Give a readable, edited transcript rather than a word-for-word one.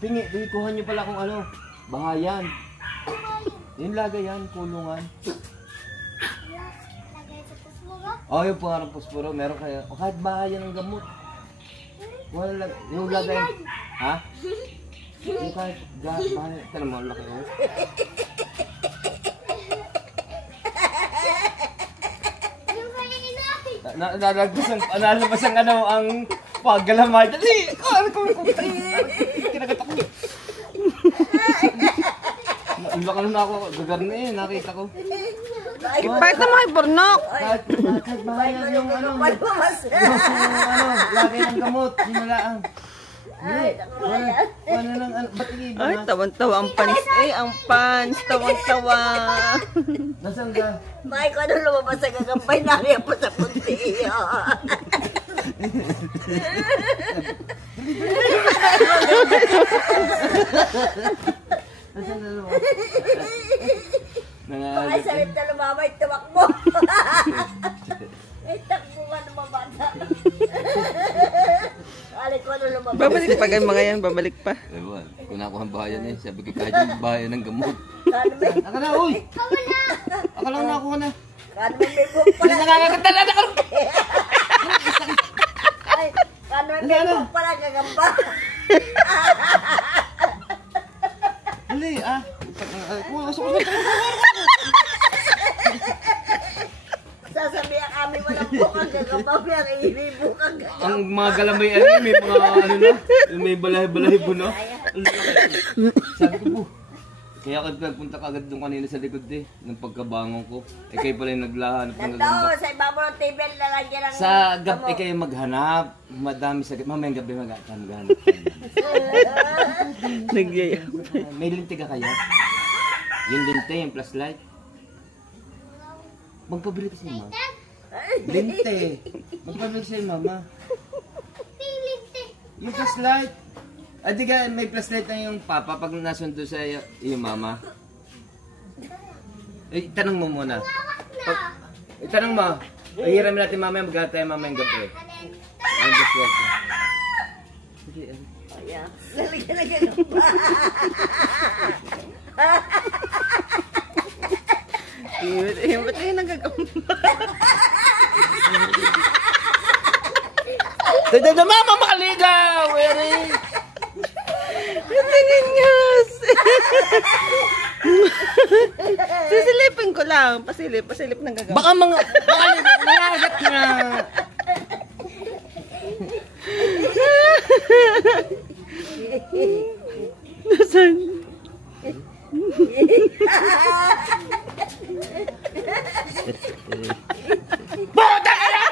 Pingi, kuha nyo pala kung ano, bahayan. Yung lagay yan, kulungan. Lagay sa pusmuro? Oo, yung pangarang puspuro, meron kaya. O kahit bahayan ng gamot. Wala, yung lagay. Ha? Yung kahit bahayan. Tala mo, laki ko. Yung kaya inahin. Nalabas ang ano, ang paggalamay. Dali! Ano ko? Kinagat ako. Ang laki na ako, gagarni eh, nakita ko. Bakit naman kay Burnok? Kahit bahayan yung ano, lagay ng gamot, yung malaang. Ano lang, ba't iba Ay, na? tawan-tawa ang panis. Ang pans, tawan-tawa. Nasaan ka? Bakit ko ano lumabas sa gagambay nariyan po sa punti. Nasaan na naman? Bakit salit na lumabay, tumakbo. Ay, takbo ka naman bata. Alit ko ano lumabas. Babalik pa gan mga yan, babalik pa. Ewan, kung nakuha ang bahayan eh, sabi ko kahit yung bahayan ng gamot. Kano may, Aka na, uy! Aka lang nakuha na. kano may buhok pala. Nakakaganda na ako! Ay, kano may buhok pala gagamba. Dali, ah. Sasabihan kami walang buhok ang gagamba. May buhok ang gagamba. Ang mga galamay ano, may mga ano na, may balahi-balahibo na. Sabi ko, kaya ako nagpunta kagad doon kanina sa likod eh, ng pagkabangon ko. Eh kayo pala yung naglahanap ng Nandun, gagamba. sa ibabaw ng table na lagyan ng... Sa gabi kayo maghanap, madami sa gabi. Mamayang gabi maghanap. Nagyaya. May linti ka kaya? Yung linti, yung plus light. Magpabili ka sa mama. Linti. Magpabili ka sa mama. Yung plus light. Di ka, may plus light na yung papa pag nasundo sa yung mama. Tanong mo muna. Tanong mo. Hiramin natin mamaya, maghanap tayo mamayang gabi. Yung plus light. Sige, Ayan. Lalagyan na gagamba. Ba't kayo nagagamba? Dada mama makaligaw! Eri! Tingin niya. Sisilipin ko lang. Pasilip ng gagamba. Baka nangagat na! Nasaan? Puta ka na!